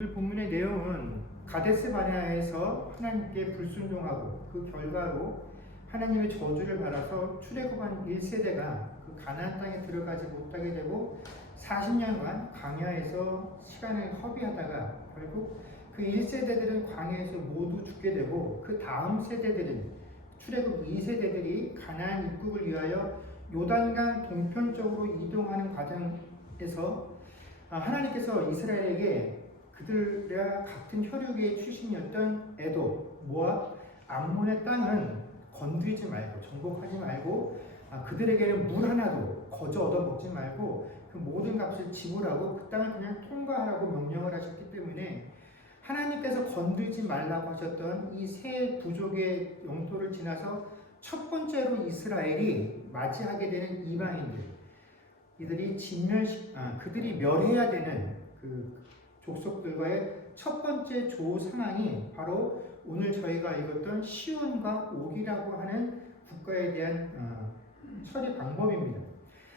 오늘 본문의 내용은 가데스 바네아에서 하나님께 불순종하고 그 결과로 하나님의 저주를 받아서 출애굽한 1세대가 그 가나안 땅에 들어가지 못하게 되고 40년간 광야에서 시간을 허비하다가 결국 그 1세대들은 광야에서 모두 죽게 되고 그 다음 세대들은 출애굽 2세대들이 가나안 입국을 위하여 요단강 동편쪽으로 이동하는 과정에서 하나님께서 이스라엘에게 그들과 같은 혈육의 출신이었던 에돔, 모압, 암몬의 땅은 건드리지 말고 정복하지 말고 그들에게는 물 하나도 거저 얻어먹지 말고 그 모든 값을 지불하고 그 땅을 그냥 통과하라고 명령을 하셨기 때문에 하나님께서 건들지 말라고 하셨던 이 세 부족의 영토를 지나서 첫 번째로 이스라엘이 맞이하게 되는 이방인들, 이들이 그들이 멸해야 되는 그 족속들과의 첫 번째 조 상황이 바로 오늘 저희가 읽었던 시온과 옥이라고 하는 국가에 대한 처리 방법입니다.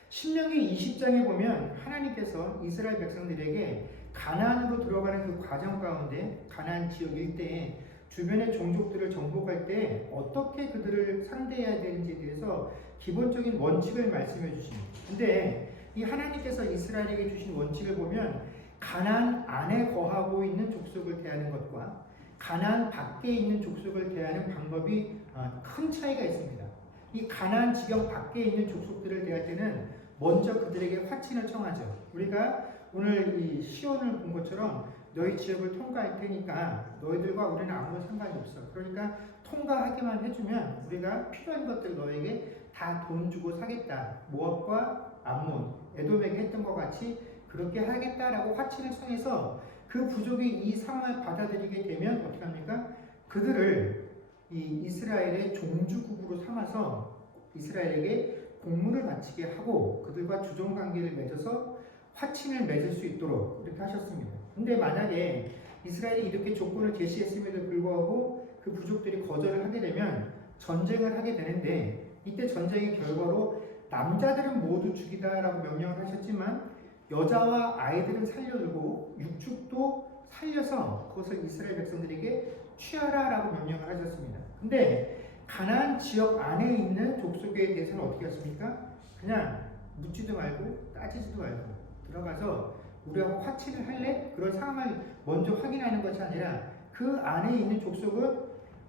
신명기 20장에 보면 하나님께서 이스라엘 백성들에게 가나안으로 들어가는 그 과정 가운데 가나안 지역 일대에 주변의 종족들을 정복할 때 어떻게 그들을 상대해야 되는지에 대해서 기본적인 원칙을 말씀해 주십니다. 근데 이 하나님께서 이스라엘에게 주신 원칙을 보면 가나안 안에 거하고 있는 족속을 대하는 것과 가나안 밖에 있는 족속을 대하는 방법이 큰 차이가 있습니다. 이 가나안 지경 밖에 있는 족속들을 대할 때는 먼저 그들에게 화친을 청하죠. 우리가 오늘 이 시온을 본 것처럼 너희 지역을 통과할 테니까 너희들과 우리는 아무 상관이 없어. 그러니까 통과하기만 해주면 우리가 필요한 것들 너에게 다 돈 주고 사겠다. 모압과 암몬, 에돔에게 했던 것 같이 그렇게 하겠다라고 화친을 청해서 그 부족이 이 상황을 받아들이게 되면 어떻게 합니까? 그들을 이 이스라엘의 종주국으로 삼아서 이스라엘에게 공물을 바치게 하고 그들과 주종관계를 맺어서 화친을 맺을 수 있도록 이렇게 하셨습니다. 근데 만약에 이스라엘이 이렇게 조건을 제시했음에도 불구하고 그 부족들이 거절을 하게 되면 전쟁을 하게 되는데 이때 전쟁의 결과로 남자들은 모두 죽이다라고 명령을 하셨지만 여자와 아이들은 살려두고 육축도 살려서 그것을 이스라엘 백성들에게 취하라라고 명령을 하셨습니다. 근데 가나안 지역 안에 있는 족속에 대해서는 어떻게 했습니까? 그냥 묻지도 말고 따지지도 말고 들어가서 우리하고 화친을 할래? 그런 상황을 먼저 확인하는 것이 아니라 그 안에 있는 족속은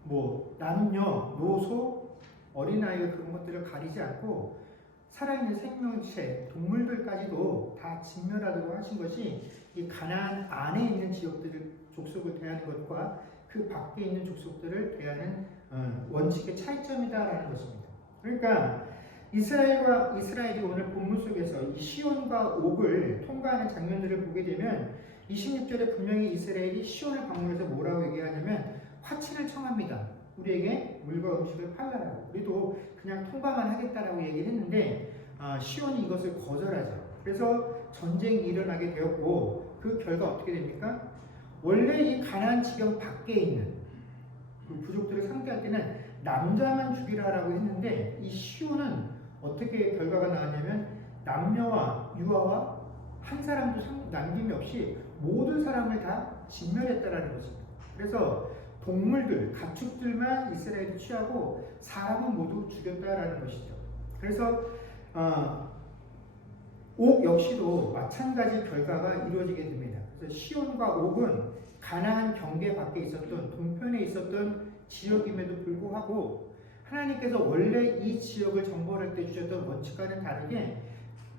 뭐 남녀, 노소, 어린아이 그런 것들을 가리지 않고 살아있는 생명체, 동물들까지도 다 진멸하도록 하신 것이 이 가나안 안에 있는 족속을 대하는 것과 그 밖에 있는 족속들을 대하는 원칙의 차이점이다라는 것입니다. 그러니까 이스라엘이 오늘 본문 속에서 이 시온과 옥을 통과하는 장면들을 보게 되면 26절에 분명히 이스라엘이 시온을 방문해서 뭐라고 얘기하냐면 화친을 청합니다. 우리에게 물과 음식을 팔라라고. 우리도 그냥 통과만 하겠다라고 얘기를 했는데 시온이 이것을 거절하죠. 그래서 전쟁이 일어나게 되었고 그 결과 어떻게 됩니까? 원래 이 가나안 지경 밖에 있는 그 부족들을 상대할 때는 남자만 죽이라라고 했는데 이 시온은 어떻게 결과가 나왔냐면 남녀와 유아와 한 사람도 남김이 없이 모든 사람을 다 진멸했다라는 것입니다. 그래서 동물들, 가축들만 이스라엘이 취하고 사람은 모두 죽였다라는 것이죠. 그래서 옥 역시도 마찬가지 결과가 이루어지게 됩니다. 그래서 시온과 옥은 가나안 경계 밖에 있었던 동편에 있었던 지역임에도 불구하고 하나님께서 원래 이 지역을 정벌할 때 주셨던 원칙과는 다르게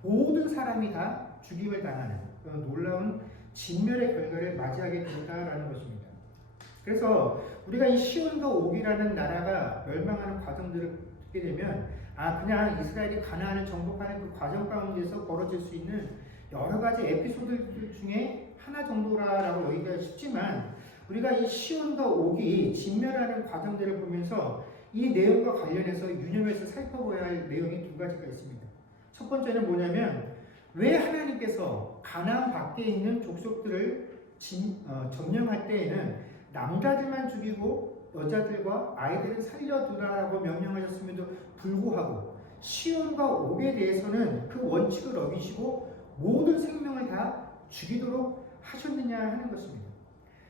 모든 사람이 다 죽임을 당하는 그런 놀라운 진멸의 결과를 맞이하게 된다라는 것입니다. 그래서 우리가 이 시온과 옥이라는 나라가 멸망하는 과정들을 듣게 되면 그냥 이스라엘이 가나안을 정복하는 그 과정 가운데서 벌어질 수 있는 여러 가지 에피소드들 중에 하나 정도라고 여기가 쉽지만 우리가 이 시온과 옥이 진멸하는 과정들을 보면서 이 내용과 관련해서 유념해서 살펴봐야 할 내용이 두 가지가 있습니다. 첫 번째는 뭐냐면 왜 하나님께서 가나안 밖에 있는 족속들을 점령할 때에는 남자들만 죽이고 여자들과 아이들은 살려두라라고 명령하셨음에도 불구하고 시온과 옥에 대해서는 그 원칙을 어기시고 모든 생명을 다 죽이도록 하셨느냐 하는 것입니다.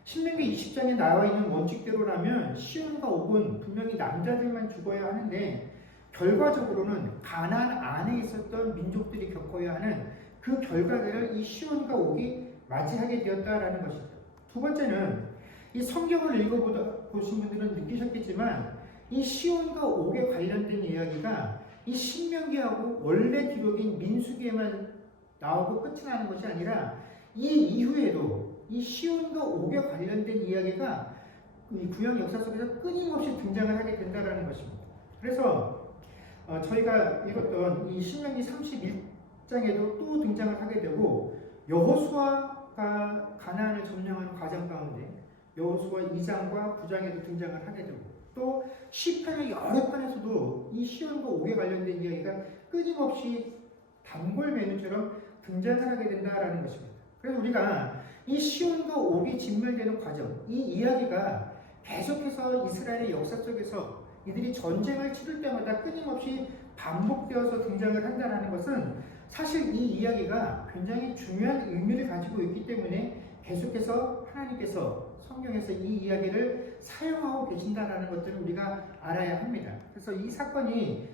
신명기 20장에 나와 있는 원칙대로라면 시온과 옥은 분명히 남자들만 죽어야 하는데 결과적으로는 가나안 안에 있었던 민족들이 겪어야 하는 그 결과들을 이 시온과 옥이 맞이하게 되었다라는 것이죠. 두 번째는 이 성경을 읽어보신 분들은 느끼셨겠지만 이 시온과 옥에 관련된 이야기가 이 신명기하고 원래 기록인 민수기에만 나오고 끝이 나는 것이 아니라 이 이후에도 이 시온과 옥에 관련된 이야기가 이 구약 역사 속에서 끊임없이 등장을 하게 된다는 것입니다. 그래서 저희가 읽었던 이 신명기 31장에도 또 등장을 하게 되고 여호수아가 가나안을 점령하는 과정 가운데 여호수아 2장과 9장에도 등장을 하게 되고 또 시편의 여러 편에서도 이 시온과 옥에 관련된 이야기가 끊임없이 단골 메뉴처럼 등장을 하게 된다라는 것입니다. 그래서 우리가 이 시온과 옥이 진멸되는 과정, 이 이야기가 계속해서 이스라엘의 역사 속에서 이들이 전쟁을 치를 때마다 끊임없이 반복되어서 등장을 한다는 것은 사실 이 이야기가 굉장히 중요한 의미를 가지고 있기 때문에 계속해서 하나님께서 성경에서 이 이야기를 사용하고 계신다는 것들을 우리가 알아야 합니다. 그래서 이 사건이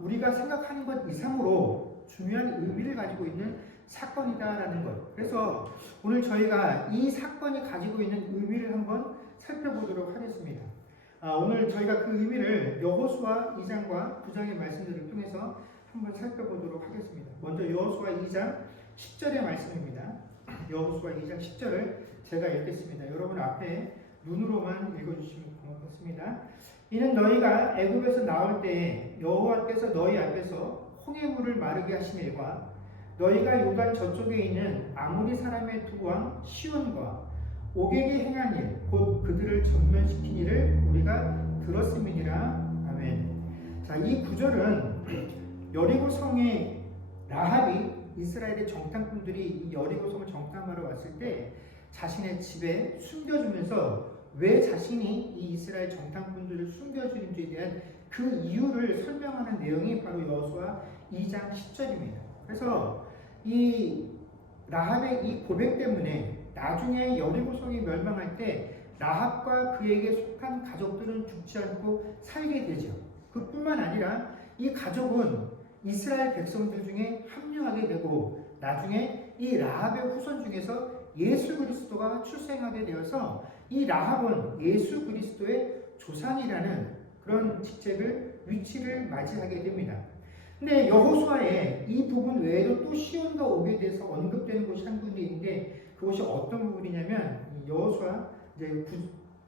우리가 생각하는 것 이상으로 중요한 의미를 가지고 있는 사건이다라는 것. 그래서 오늘 저희가 이 사건이 가지고 있는 의미를 한번 살펴보도록 하겠습니다. 오늘 저희가 그 의미를 여호수아 2장과 9장의 말씀들을 통해서 한번 살펴보도록 하겠습니다. 먼저 여호수아 2장 10절의 말씀입니다. 여호수아 2장 10절을 제가 읽겠습니다. 여러분 앞에 눈으로만 읽어주시면 고맙습니다. 이는 너희가 애굽에서 나올 때에 여호와께서 너희 앞에서 홍해물을 마르게 하신 일과 너희가 요단 저쪽에 있는 아모리 사람의 두 왕 시온과 옥에게 행한 일, 곧 그들을 전면시킨 일을 우리가 들었음이니라. 아멘. 자, 이 구절은 여리고 성의 라합이 이스라엘의 정탐꾼들이 이 여리고 성을 정탐하러 왔을 때 자신의 집에 숨겨주면서 왜 자신이 이 이스라엘 정탐꾼들을 숨겨주는지에 대한 그 이유를 설명하는 내용이 바로 여호수아 2장 10절입니다. 그래서 이 라합의 이 고백 때문에 나중에 여리고성이 멸망할 때 라합과 그에게 속한 가족들은 죽지 않고 살게 되죠. 그뿐만 아니라 이 가족은 이스라엘 백성들 중에 합류하게 되고 나중에 이 라합의 후손 중에서 예수 그리스도가 출생하게 되어서 이 라합은 예수 그리스도의 조상이라는 그런 직책을 위치를 맞이하게 됩니다. 근데 여호수아의 이 부분 외에도 또 시온과 옥에 대해서 언급되는 곳이 한 군데 있는데 그것이 어떤 부분이냐면 여호수아 이제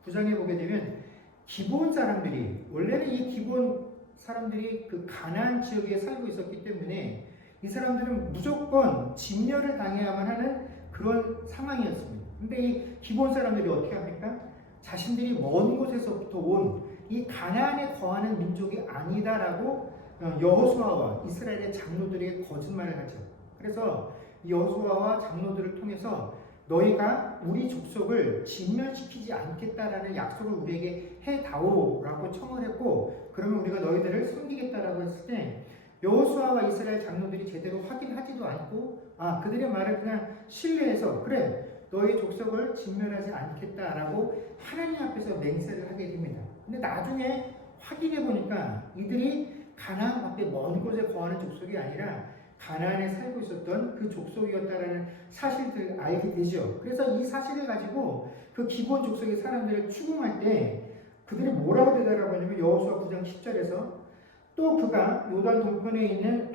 9장에 보게 되면 기브온 사람들이 원래는 이 기브온 사람들이 그 가나안 지역에 살고 있었기 때문에 이 사람들은 무조건 진멸을 당해야만 하는 그런 상황이었습니다. 근데 이 기브온 사람들이 어떻게 합니까? 자신들이 먼 곳에서부터 온 이 가나안에 거하는 민족이 아니다라고 여호수아와 이스라엘의 장로들에게 거짓말을 하죠. 그래서 여호수아와 장로들을 통해서 너희가 우리 족속을 진멸시키지 않겠다라는 약속을 우리에게 해다오라고 청을 했고 그러면 우리가 너희들을 섬기겠다라고 했을 때 여호수아와 이스라엘 장로들이 제대로 확인하지도 않고 그들의 말을 그냥 신뢰해서 그래 너희 족속을 진멸하지 않겠다라고 하나님 앞에서 맹세를 하게 됩니다. 근데 나중에 확인해 보니까 이들이 가나안 밖에 먼 곳에 거하는 족속이 아니라 가나안에 살고 있었던 그 족속이었다라는 사실들을 알게 되죠. 그래서 이 사실을 가지고 그 기브온 족속의 사람들을 추궁할 때 그들이 뭐라고 대답하고 하냐면 여호수아 9장 10절에서 또 그가 요단 동편에 있는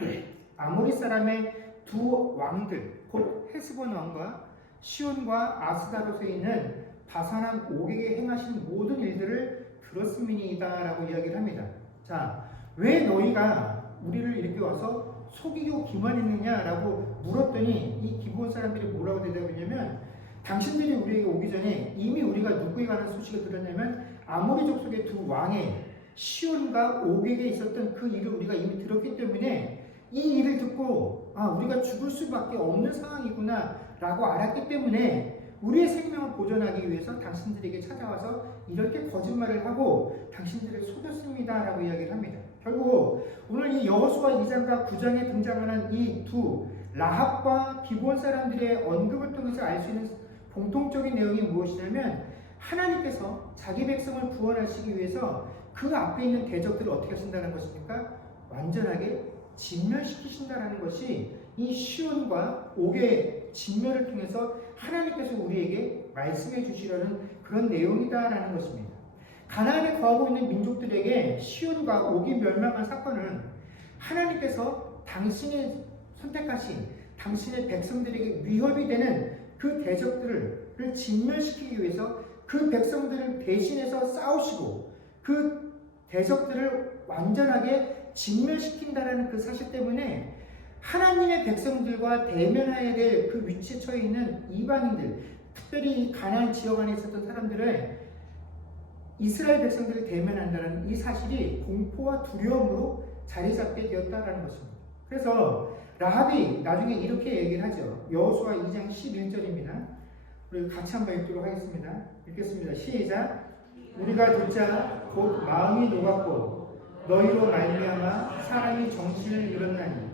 아모리 사람의 두 왕들 곧 헤스본 왕과 시온과 아스다롯에 있는 바산한 옥에게 행하신 모든 일들을 들었음이니이다라고 이야기를 합니다. 자, 왜 너희가 우리를 이렇게 와서 속이고 기만했느냐라고 물었더니 이 기브온 사람들이 뭐라고 대답했냐면 당신들이 우리에게 오기 전에 이미 우리가 누구에 관한 소식을 들었냐면 아모리 족속의 두 왕의 시온과 옥에게 있었던 그 일을 우리가 이미 들었기 때문에 이 일을 듣고 우리가 죽을 수밖에 없는 상황이구나 라고 알았기 때문에 우리의 생명을 보존하기 위해서 당신들에게 찾아와서 이렇게 거짓말을 하고 당신들을 속였습니다 라고 이야기를 합니다. 결국 오늘 이 여호수아 2장과 9장에 등장하는 이 두 라합과 기브온 사람들의 언급을 통해서 알 수 있는 공통적인 내용이 무엇이냐면 하나님께서 자기 백성을 구원하시기 위해서 그 앞에 있는 대적들을 어떻게 하신다는 것입니까? 완전하게 진멸시키신다는 것이 이 시온과 옥의 진멸을 통해서 하나님께서 우리에게 말씀해 주시려는 그런 내용이다라는 것입니다. 가나안에 거하고 있는 민족들에게 시온과 옥이 멸망한 사건은 하나님께서 당신의 선택하신 당신의 백성들에게 위협이 되는 그 대적들을 진멸시키기 위해서 그 백성들을 대신해서 싸우시고 그 대적들을 완전하게 진멸시킨다라는 그 사실 때문에 하나님의 백성들과 대면해야 될 그 위치에 처해 있는 이방인들, 특별히 이 가나안 지역 안에 있었던 사람들을 이스라엘 백성들을 대면한다는 이 사실이 공포와 두려움으로 자리 잡게 되었다라는 것입니다. 그래서 라합이 나중에 이렇게 얘기를 하죠. 여호수아 2장 11절입니다. 우리 같이 한번 읽도록 하겠습니다. 읽겠습니다. 시작. 우리가 듣자 곧 마음이 녹았고 너희로 말미암아 사람이 정신을 잃었나니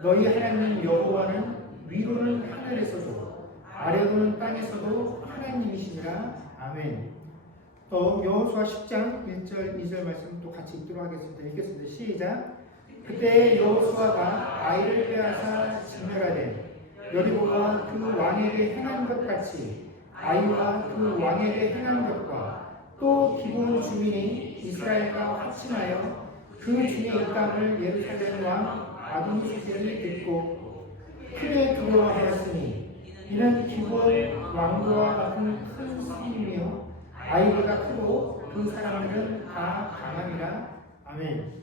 너희 하나님 여호와는 위로는 하늘에서도 아래로는 땅에서도 하나님이시니라. 아멘. 또 여호수아 10장 1절 2절 말씀 또 같이 읽도록 하겠습니다. 읽겠습니다. 시작. 그때 여호수아가 아이를 빼앗아 진멸하되 여리고가 그 왕에게 행한 것 같이 아이와 그 왕에게 행한 것과 또 기본 주민이 이스라엘과 합친하여 그 주의 입담을 예루살렘 왕 아도니세덱이 듣고 크게 두려워하였으니 이는 기본 왕과 같은 큰 성이며 아이보다 크고 그 사람들은 다 강함이라. 아멘.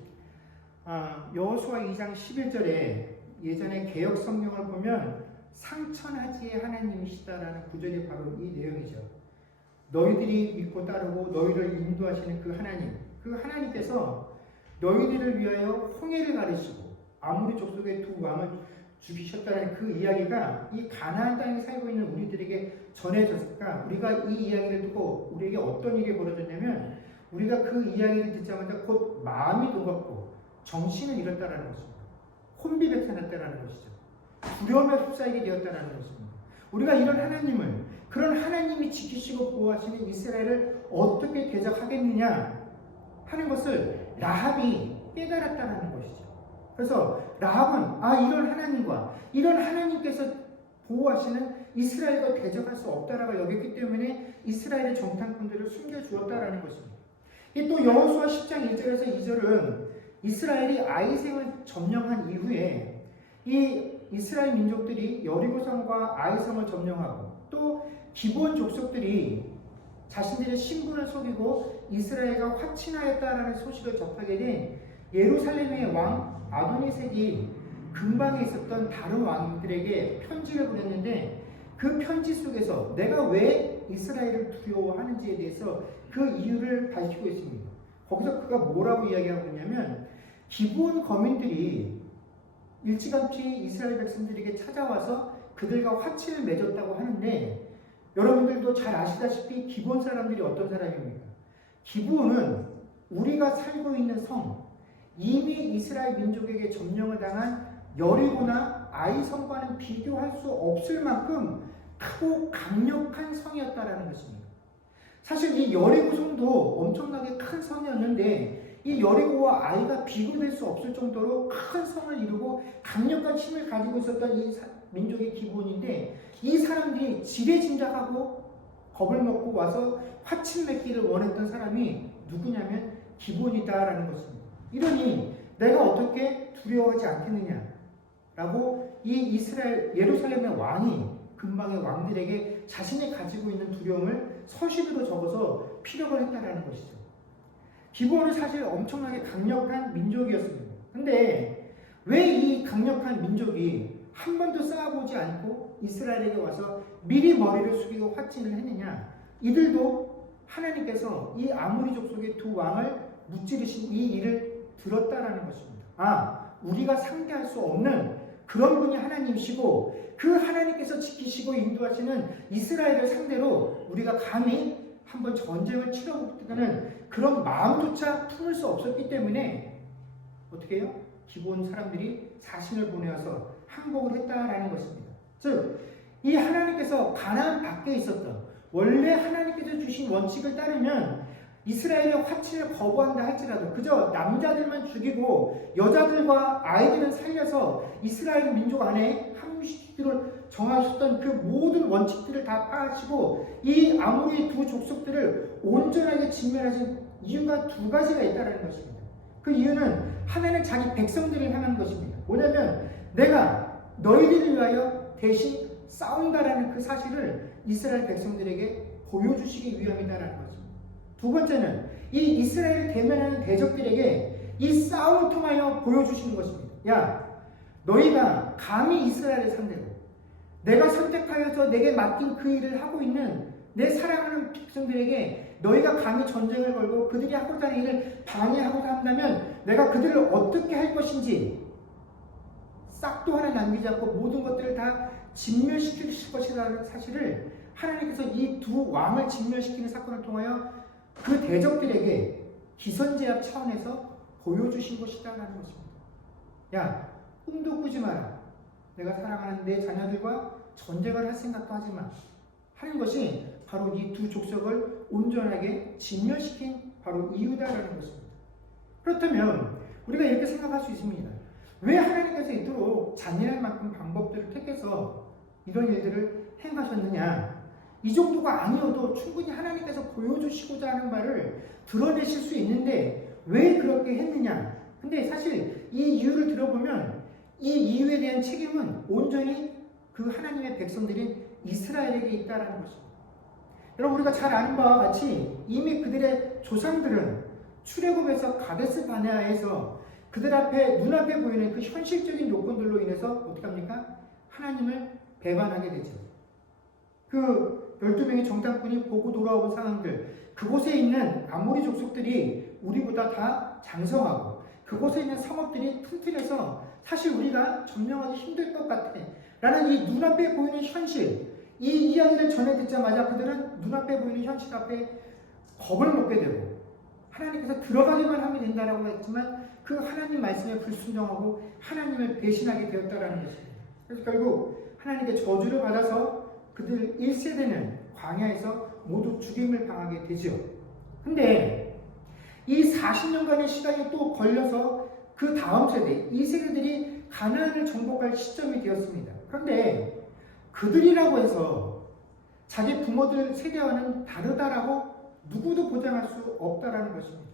여호수아 2장 11절에 예전에 개역 성경을 보면 상천하지의 하나님이시다라는 구절이 바로 이 내용이죠. 너희들이 믿고 따르고 너희를 인도하시는 그 하나님, 그 하나님께서 너희들을 위하여 홍해를 가르시고 아모리 족속의 두 왕을 죽이셨다는 그 이야기가 이 가나안 땅에 살고 있는 우리들에게 전해졌을까? 우리가 이 이야기를 듣고 우리에게 어떤 일이 벌어졌냐면 우리가 그 이야기를 듣자마자 곧 마음이 녹았고 정신을 잃었다라는 것입니다. 혼비백산했다라는 것이죠. 두려움에 휩싸이게 되었다라는 것입니다. 우리가 이런 하나님을, 그런 하나님이 지키시고 보호하시는 이스라엘을 어떻게 대적하겠느냐 하는 것을 라합이 깨달았다라는 것이죠. 그래서 라합은 이런 하나님과 이런 하나님께서 보호하시는 이스라엘과 대적할 수 없다라고 여겼기 때문에 이스라엘의 정탐꾼들을 숨겨주었다라는 것입니다. 또 여호수아 10장 1절에서 2절은 이스라엘이 아이생을 점령한 이후에 이 이스라엘 민족들이 여리고성과 아이성을 점령하고 또 기브온 족속들이 자신들의 신분을 속이고 이스라엘과 화친하였다라는 소식을 접하게 된 예루살렘의 왕 아도니세덱이 근방에 있었던 다른 왕들에게 편지를 보냈는데 그 편지 속에서 내가 왜 이스라엘을 두려워하는지에 대해서 그 이유를 밝히고 있습니다. 거기서 그가 뭐라고 이야기하고 있냐면 기브온 거민들이 일찌감치 이스라엘 백성들에게 찾아와서 그들과 화친을 맺었다고 하는데 여러분들도 잘 아시다시피 기브온 사람들이 어떤 사람입니까? 기브온은 우리가 살고 있는 성, 이미 이스라엘 민족에게 점령을 당한 여리고나 아이성과는 비교할 수 없을 만큼 크고 강력한 성이었다라는 것입니다. 사실 이 여리고 성도 엄청나게 큰 성이었는데 이 여리고와 아이가 비교될 수 없을 정도로 큰 성을 이루고 강력한 힘을 가지고 있었던 이 민족의 기본인데 이 사람들이 지레짐작하고 겁을 먹고 와서 화친 맺기를 원했던 사람이 누구냐면 기본이다라는 것입니다. 이러니 내가 어떻게 두려워하지 않겠느냐라고 이 이스라엘 예루살렘의 왕이 근방의 왕들에게 자신이 가지고 있는 두려움을 서신으로 적어서 피력을 했다라는 것이죠. 기브온은 사실 엄청나게 강력한 민족이었습니다. 근데 왜 이 강력한 민족이 한 번도 싸워보지 않고 이스라엘에게 와서 미리 머리를 숙이고 화친을 했느냐? 이들도 하나님께서 이 아모리 족속의 두 왕을 무찌르신 이 일을 들었다라는 것입니다. 우리가 상대할 수 없는 그런 분이 하나님이시고 그 하나님께서 지키시고 인도하시는 이스라엘을 상대로 우리가 감히 한번 전쟁을 치러보겠다는 그런 마음조차 품을 수 없었기 때문에 어떻게 해요? 기본 사람들이 자신을 보내어서 항복을 했다라는 것입니다. 즉, 이 하나님께서 가나안 밖에 있었던 원래 하나님께서 주신 원칙을 따르면 이스라엘의 화친을 거부한다 할지라도 그저 남자들만 죽이고 여자들과 아이들은 살려서 이스라엘 민족 안에 합류시키기로 정하셨던 그 모든 원칙들을 다 파하시고 이 아모리 두 족속들을 온전하게 진멸하신 이유가 두 가지가 있다는 것입니다. 그 이유는 하나는 자기 백성들을 향한 것입니다. 뭐냐면 내가 너희들을 위하여 대신 싸운다라는 그 사실을 이스라엘 백성들에게 보여주시기 위함이다라는 것입니다. 두 번째는 이 이스라엘을 대면하는 대적들에게 이 싸움을 통하여 보여주시는 것입니다. 야, 너희가 감히 이스라엘을 상대로 내가 선택하여서 내게 맡긴 그 일을 하고 있는 내 사랑하는 백성들에게 너희가 감히 전쟁을 걸고 그들이 하고자 하는 일을 방해하고자 한다면 내가 그들을 어떻게 할 것인지 싹도 하나 남기지 않고 모든 것들을 다 진멸시킬 것이라는 사실을 하나님께서 이 두 왕을 진멸시키는 사건을 통하여 그 대적들에게 기선제압 차원에서 보여주신 것이다라는 것입니다. 야, 꿈도 꾸지 마라. 내가 사랑하는 내 자녀들과 전쟁을 할 생각도 하지 마. 하는 것이 바로 이 두 족속을 온전하게 진멸시킨 바로 이유다라는 것입니다. 그렇다면 우리가 이렇게 생각할 수 있습니다. 왜 하나님께서 이토록 잔인할 만큼 방법들을 택해서 이런 일들을 행하셨느냐? 이 정도가 아니어도 충분히 하나님께서 보여주시고자 하는 바를 드러내실 수 있는데 왜 그렇게 했느냐? 근데 사실 이 이유를 들어보면 이 이유에 대한 책임은 온전히 그 하나님의 백성들인 이스라엘에게 있다라는 것입니다. 여러분 우리가 잘 아는 바와 같이 이미 그들의 조상들은 출애굽에서 가데스 바네아에서 그들 앞에 눈앞에 보이는 그 현실적인 요건들로 인해서 어떻게 합니까? 하나님을 배반하게 되죠. 그 12명의 정탐꾼이 보고 돌아온 상황들, 그곳에 있는 아모리 족속들이 우리보다 다 장성하고 그곳에 있는 성읍들이 튼튼해서 사실 우리가 점령하기 힘들 것 같아 라는 이 눈앞에 보이는 현실, 이 이야기를 전해 듣자마자 그들은 눈앞에 보이는 현실 앞에 겁을 먹게 되고 하나님께서 들어가기만 하면 된다라고 했지만 그 하나님 말씀에 불순종하고 하나님을 배신하게 되었다라는 것입니다. 그래서 결국 하나님께 저주를 받아서 그들 1세대는 광야에서 모두 죽임을 당하게 되죠. 근데 이 40년간의 시간이 또 걸려서 그 다음 세대, 이 세대들이 가나안을 정복할 시점이 되었습니다. 그런데 그들이라고 해서 자기 부모들 세대와는 다르다라고 누구도 보장할 수 없다라는 것입니다.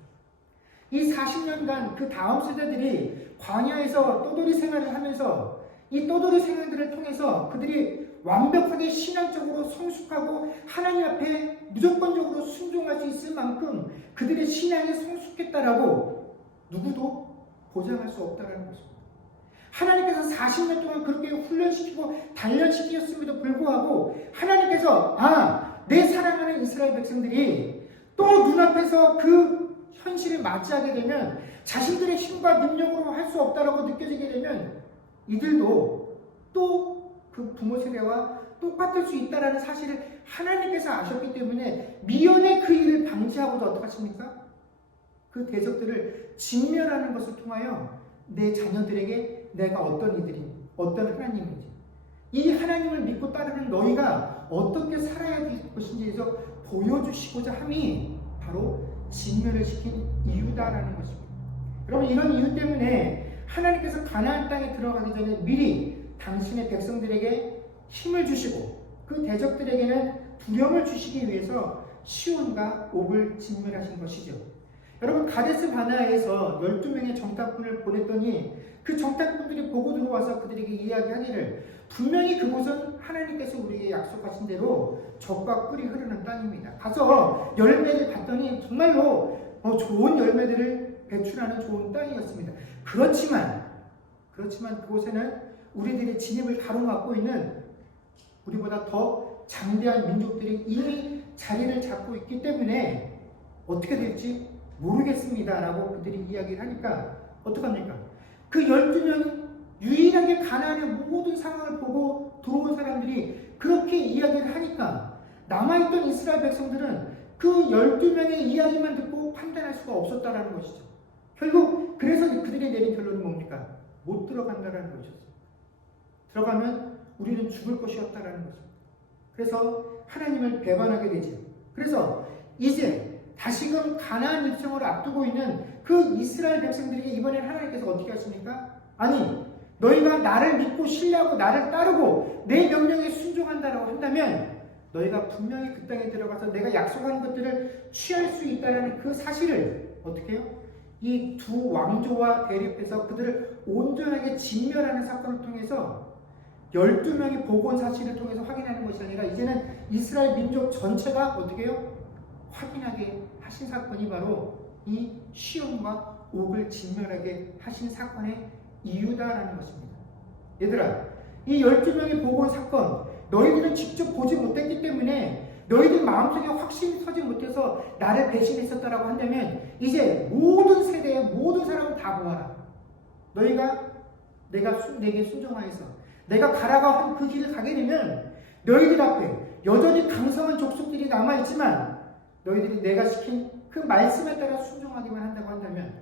이 40년간 그 다음 세대들이 광야에서 떠돌이 생활을 하면서 이 떠돌이 생활들을 통해서 그들이 완벽하게 신앙적으로 성숙하고 하나님 앞에 무조건적으로 순종할 수 있을 만큼 그들의 신앙이 성숙했다라고 누구도 보장할 수 없다는 것입니다. 하나님께서 40년 동안 그렇게 훈련시키고 단련시키셨음에도 불구하고 하나님께서 내 사랑하는 이스라엘 백성들이 또 눈앞에서 그 현실을 맞이하게 되면 자신들의 힘과 능력으로 할 수 없다라고 느껴지게 되면 이들도 또 그 부모 세대와 똑같을 수 있다는 사실을 하나님께서 아셨기 때문에 미연에 그 일을 방지하고도 어떻게 하십니까? 그 대적들을 진멸하는 것을 통하여 내 자녀들에게 내가 어떤 이들이 어떤 하나님인지 이 하나님을 믿고 따르는 너희가 어떻게 살아야 될 것인지에서 보여주시고자 함이 바로 진멸을 시킨 이유다라는 것입니다. 여러분 이런 이유 때문에 하나님께서 가나안 땅에 들어가기 전에 미리 당신의 백성들에게 힘을 주시고 그 대적들에게는 두려움을 주시기 위해서 시온과 옥을 진멸하신 것이죠. 여러분 가데스 바네아에서 12명의 정탐꾼을 보냈더니 그 정탐꾼들이 보고 들어와서 그들에게 이야기하기를 분명히 그곳은 하나님께서 우리에게 약속하신 대로 젖과 꿀이 흐르는 땅입니다. 가서 열매를 봤더니 정말로 좋은 열매들을 배출하는 좋은 땅이었습니다. 그렇지만 그곳에는 우리들의 진입을 가로막고 있는 우리보다 더 장대한 민족들이 이미 자리를 잡고 있기 때문에 어떻게 될지 모르겠습니다 라고 그들이 이야기를 하니까 어떡합니까? 그 12명이 유일하게 가나안의 모든 상황을 보고 들어온 사람들이 그렇게 이야기를 하니까 남아있던 이스라엘 백성들은 그 12명의 이야기만 듣고 판단할 수가 없었다라는 것이죠. 결국 그래서 그들이 내린 결론은 뭡니까? 못 들어간다라는 것이었어요. 들어가면 우리는 죽을 것이었다라는 것입니다. 그래서 하나님을 배반하게 되죠. 그래서 이제 다시금 가나안 입성을 앞두고 있는 그 이스라엘 백성들에게 이번엔 하나님께서 어떻게 하십니까? 아니, 너희가 나를 믿고 신뢰하고 나를 따르고 내 명령에 순종한다라고 한다면 너희가 분명히 그 땅에 들어가서 내가 약속한 것들을 취할 수 있다는 그 사실을 어떻게 해요? 이 두 왕조와 대립해서 그들을 온전하게 진멸하는 사건을 통해서 12명이 보고 온 사실을 통해서 확인하는 것이 아니라 이제는 이스라엘 민족 전체가 어떻게 해요? 확인하게 하신 사건이 바로 이 시온과 옥을 진멸하게 하신 사건의 이유다라는 것입니다. 얘들아, 이 12명이 보고 온 사건, 너희들은 직접 보지 못했기 때문에 너희들 마음속에 확신이 서지 못해서 나를 배신했었다라고 한다면 이제 모든 세대의 모든 사람을 다 모아라. 너희가 내게 순종하여서 내가 가라고 한 그 길을 가게 되면 너희들 앞에 여전히 강성한 족속들이 남아있지만 너희들이 내가 시킨 그 말씀에 따라 순종하기만 한다고 한다면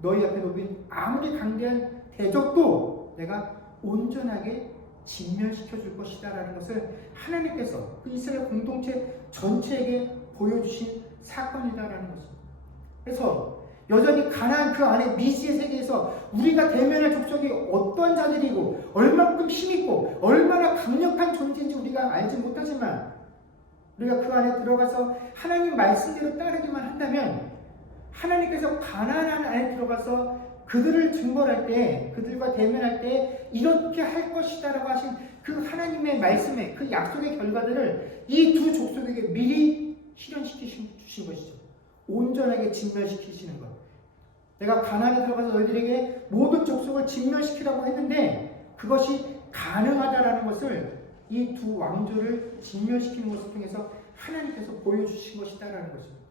너희 앞에 놓인 아무리 강대한 대적도 내가 온전하게 진멸시켜 줄 것이다 라는 것을 하나님께서 그 이스라엘 공동체 전체에게 보여주신 사건이다라는 것입니다. 그래서 여전히 가나안 그 안에 미지의 세계에서 우리가 대면할 족속이 어떤 자들이고 얼만큼 힘있고 얼마나 강력한 존재인지 우리가 알지 못하지만 우리가 그 안에 들어가서 하나님 말씀대로 따르기만 한다면 하나님께서 가나안 안에 들어가서 그들을 증벌할 때, 그들과 대면할 때 이렇게 할 것이다라고 하신 그 하나님의 말씀의 그 약속의 결과들을 이 두 족속에게 미리 실현시키신 것이죠. 온전하게 진멸시키시는 것. 내가 가나안에 들어가서 너희들에게 모든 족속을 진멸시키라고 했는데 그것이 가능하다라는 것을 이 두 왕조를 진멸시키는 것을 통해서 하나님께서 보여주신 것이다라는 것입니다.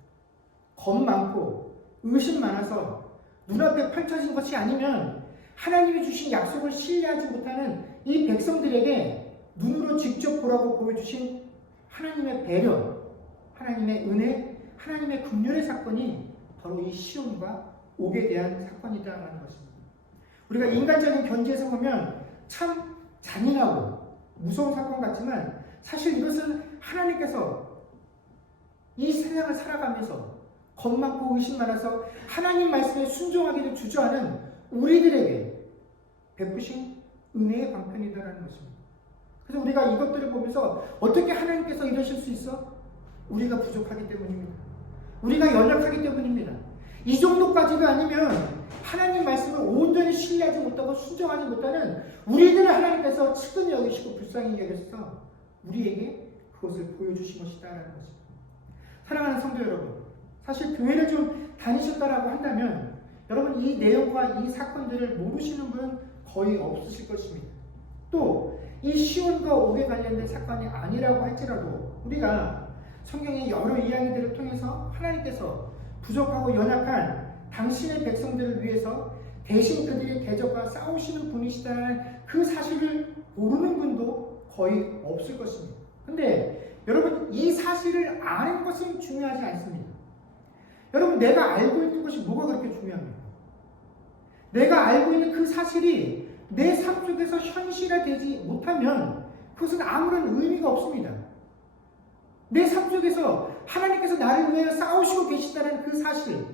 겁 많고 의심 많아서 눈앞에 펼쳐진 것이 아니면 하나님이 주신 약속을 신뢰하지 못하는 이 백성들에게 눈으로 직접 보라고 보여주신 하나님의 배려, 하나님의 은혜, 하나님의 긍휼의 사건이 바로 이 시온과 옥에 대한 사건이다라는 것입니다. 우리가 인간적인 견지에서 보면 참 잔인하고 무서운 사건 같지만 사실 이것은 하나님께서 이 세상을 살아가면서 겁 많고 의심 많아서 하나님 말씀에 순종하기를 주저하는 우리들에게 베푸신 은혜의 방편이다라는 것입니다. 그래서 우리가 이것들을 보면서 어떻게 하나님께서 이러실 수 있어? 우리가 부족하기 때문입니다. 우리가 연약하기 때문입니다. 이 정도까지가 아니면 하나님 말씀을 온전히 신뢰하지 못하고 순종하지 못하는 우리들을 하나님께서 측은히 여기시고 불쌍히 여기셔서 우리에게 그것을 보여주신 것이다라는 것입니다. 사랑하는 성도 여러분, 사실 교회를 좀 다니셨다라고 한다면 여러분 이 내용과 이 사건들을 모르시는 분은 거의 없으실 것입니다. 또 이 시온과 옥에 관련된 사건이 아니라고 할지라도 우리가 성경의 여러 이야기들을 통해서 하나님께서 부족하고 연약한 당신의 백성들을 위해서 대신 그들의 대적과 싸우시는 분이시다는 그 사실을 모르는 분도 거의 없을 것입니다. 근데 여러분 이 사실을 아는 것은 중요하지 않습니다. 여러분 내가 알고 있는 것이 뭐가 그렇게 중요합니까? 내가 알고 있는 그 사실이 내 삶 속에서 현실화되지 못하면 그것은 아무런 의미가 없습니다. 내 삶 속에서 하나님께서 나를 위해 싸우시고 계시다는 그 사실,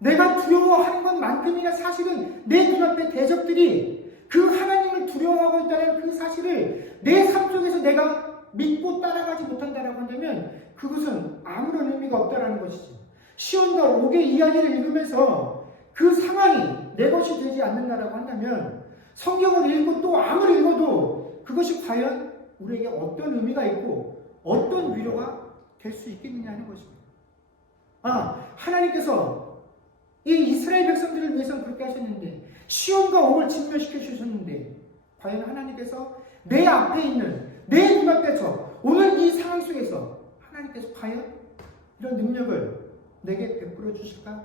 내가 두려워하는 것만큼이나 사실은 내 눈앞에 대적들이 그 하나님을 두려워하고 있다는 그 사실을 내 삶 속에서 내가 믿고 따라가지 못한다라고 한다면 그것은 아무런 의미가 없다라는 것이죠. 시온과 옥의 이야기를 읽으면서 그 상황이 내 것이 되지 않는다라고 한다면 성경을 읽고 또 아무리 읽어도 그것이 과연 우리에게 어떤 의미가 있고 어떤 위로가 될 수 있겠느냐 하는 것입니다. 하나님께서 이 이스라엘 백성들을 위해서는 그렇게 하셨는데 시온과 옥을 진멸시켜 주셨는데 과연 하나님께서 내 앞에 있는 내 눈앞에서 오늘 이 상황 속에서 하나님께서 과연 이런 능력을 내게 베풀어 주실까?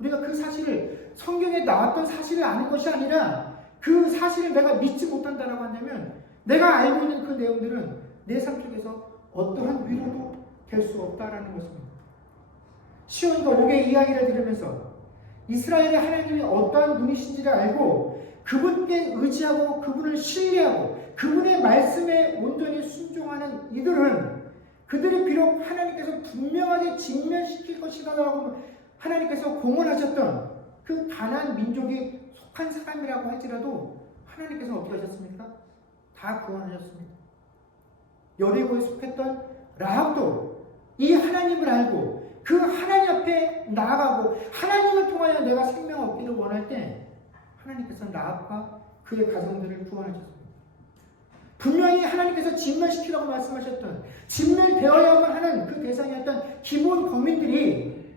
우리가 그 사실을 성경에 나왔던 사실을 아는 것이 아니라 그 사실을 내가 믿지 못한다라고 한다면 내가 알고 있는 그 내용들은 내 삶 속에서 어떠한 위로도 될 수 없다라는 것입니다. 시온과 옥의 이야기를 들으면서 이스라엘의 하나님이 어떠한 분이신지를 알고 그분께 의지하고 그분을 신뢰하고 그분의 말씀에 온전히 순종하는 이들은 그들이 비록 하나님께서 분명하게 직면시킬 것이다라고 하나님께서 공언하셨던 그 가나안 민족이 속한 사람이라고 할지라도 하나님께서 어떻게 하셨습니까? 다 구원하셨습니다. 여리고에 속했던 라합도 이 하나님을 알고 그 하나님 앞에 나아가고 하나님을 통하여 내가 생명을 얻기를 원할 때 하나님께서 라합과 그의 가정들을 구원하셨습니다. 분명히 하나님께서 진멸시키라고 말씀하셨던 진멸되어야만 하는 그 대상이었던 기본 거민들이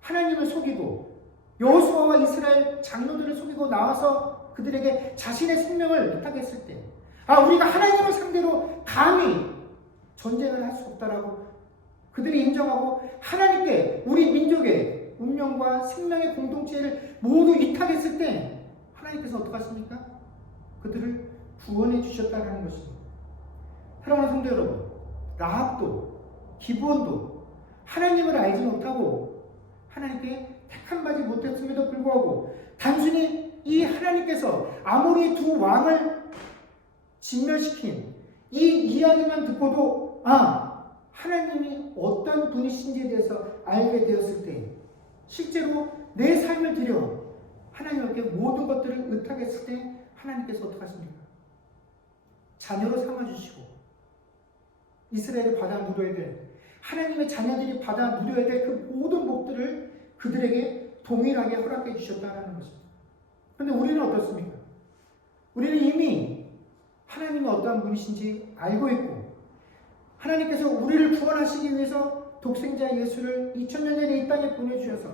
하나님을 속이고 여호수아와 이스라엘 장로들을 속이고 나와서 그들에게 자신의 생명을 의탁했을 때 우리가 하나님을 상대로 감히 전쟁을 할 수 없다라고 그들이 인정하고 하나님께 우리 민족의 운명과 생명의 공동체를 모두 위탁했을 때 하나님께서 어떻게 하십니까? 그들을 구원해 주셨다는 것입니다. 사랑하는 성도 여러분, 라합도 기브온도 하나님을 알지 못하고 하나님께 택함받지 못했음에도 불구하고 단순히 이 하나님께서 아모리의 두 왕을 진멸시킨 이 이야기만 듣고도 하나님이 어떤 분이신지에 대해서 알게 되었을 때 실제로 내 삶을 들여 하나님께 모든 것들을 의탁했을 때 하나님께서 어떻게 하십니까? 자녀로 삼아주시고 이스라엘이 받아 누려야 될 하나님의 자녀들이 받아 누려야 될 그 모든 복들을 그들에게 동일하게 허락해 주셨다는 것입니다. 그런데 우리는 어떻습니까? 우리는 이미 하나님이 어떠한 분이신지 알고 있고 하나님께서 우리를 구원하시기 위해서 독생자 예수를 2000년 전에 이 땅에 보내주셔서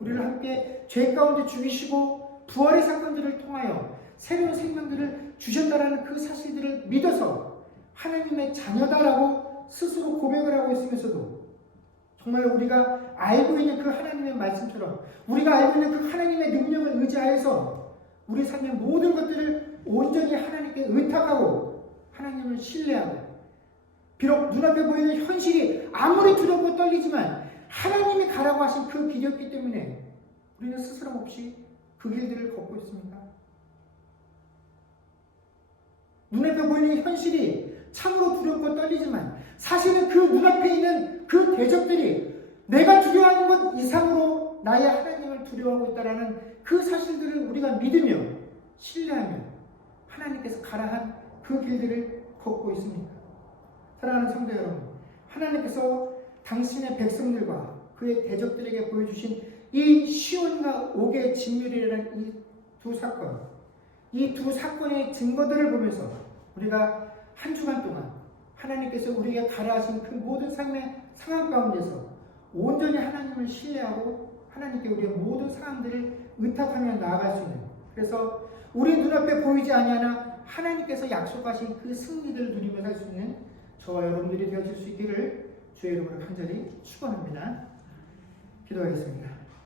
우리를 함께 죄 가운데 죽이시고 부활의 사건들을 통하여 새로운 생명들을 주셨다라는 그 사실들을 믿어서 하나님의 자녀다라고 스스로 고백을 하고 있으면서도 정말 우리가 알고 있는 그 하나님의 말씀처럼 우리가 알고 있는 그 하나님의 능력을 의지하여서 우리 삶의 모든 것들을 온전히 하나님께 의탁하고 하나님을 신뢰하고 비록 눈앞에 보이는 현실이 아무리 두렵고 떨리지만 하나님이 가라고 하신 그 길이었기 때문에 우리는 스스럼 없이 그 길들을 걷고 있습니다. 눈앞에 보이는 현실이 참으로 두렵고 떨리지만 사실은 그 눈앞에 있는 그 대적들이 내가 두려워하는 것 이상으로 나의 하나님을 두려워하고 있다는 그 사실들을 우리가 믿으며 신뢰하며 하나님께서 가라 한 그 길들을 걷고 있습니다. 사랑하는 성도 여러분, 하나님께서 당신의 백성들과 그의 대적들에게 보여주신 이 시온과 옥의 진멸이라는 이 두 사건, 이 두 사건의 증거들을 보면서 우리가 한 주간 동안 하나님께서 우리에게 가라 하신 그 모든 삶의 상황 가운데서 온전히 하나님을 신뢰하고 하나님께 우리의 모든 상황들을 의탁하며 나아갈 수 있는, 그래서 우리 눈앞에 보이지 아니하나 하나님께서 약속하신 그 승리를 누리며 살 수 있는 저와 여러분들이 되어질 수 있기를 주의 이름으로 간절히 축원합니다. 기도하겠습니다.